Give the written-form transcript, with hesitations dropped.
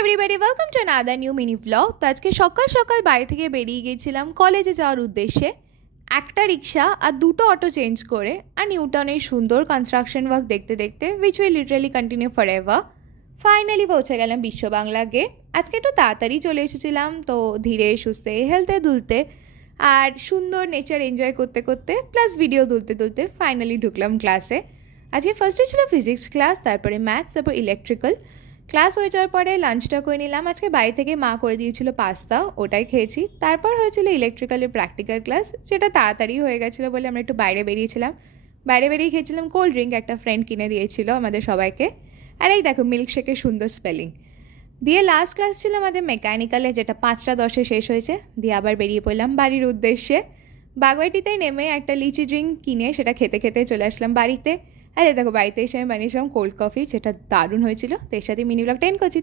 Everybody welcome to another new mini blog. তো আজকে সকাল সকাল বাড়ি থেকে বেরিয়ে গিয়েছিলাম কলেজে যাওয়ার উদ্দেশ্যে। একটা রিক্সা আর দুটো অটো চেঞ্জ করে আর নিউটাউনের সুন্দর কনস্ট্রাকশন ওয়ার্ক দেখতে দেখতে which will literally continue for ever. Finally পৌঁছে গেলাম বিশ্ব বাংলা গেট। আজকে একটু তাড়াতাড়ি চলে এসেছিলাম, তো ধীরে সুস্থে হেলতে দুলতে আর সুন্দর নেচার এনজয় করতে করতে প্লাস ভিডিও তুলতে তুলতে ফাইনালি ঢুকলাম ক্লাসে। আজকে ফার্স্টে ছিল ফিজিক্স ক্লাস, তারপরে ম্যাথস, তারপর ইলেকট্রিক্যাল। ক্লাস হয়ে যাওয়ার পরে লাঞ্চটা করে নিলাম। আজকে বাড়ি থেকে মা করে দিয়েছিল পাস্তা, ওটাই খেয়েছি। তারপর হয়েছিল ইলেকট্রিক্যালের প্র্যাকটিক্যাল ক্লাস, যেটা তাড়াতাড়ি হয়ে গেছিলো বলে আমরা একটু বাইরে বেরিয়েছিলাম। বাইরে বেরিয়ে খেয়েছিলাম কোল্ড ড্রিঙ্ক, একটা ফ্রেন্ড কিনে দিয়েছিল আমাদের সবাইকে। আর এই দেখো মিল্কশেকের সুন্দর স্পেলিং দিয়ে। লাস্ট ক্লাস ছিল আমাদের মেকানিক্যালে, যেটা 5:10 শেষ হয়েছে। দিয়ে আবার বেরিয়ে পড়লাম বাড়ির উদ্দেশ্যে। বাগবাটিতেই নেমে একটা লিচি ড্রিঙ্ক কিনে সেটা খেতে খেতে চলে আসলাম বাড়িতে। আরে দেখো বাড়িতে এসে আমি বানিয়েছিলাম কোল্ড কফি, যেটা দারুণ হয়েছিল। তো এর সাথে মিনি ব্লগটা এন্ড করছি।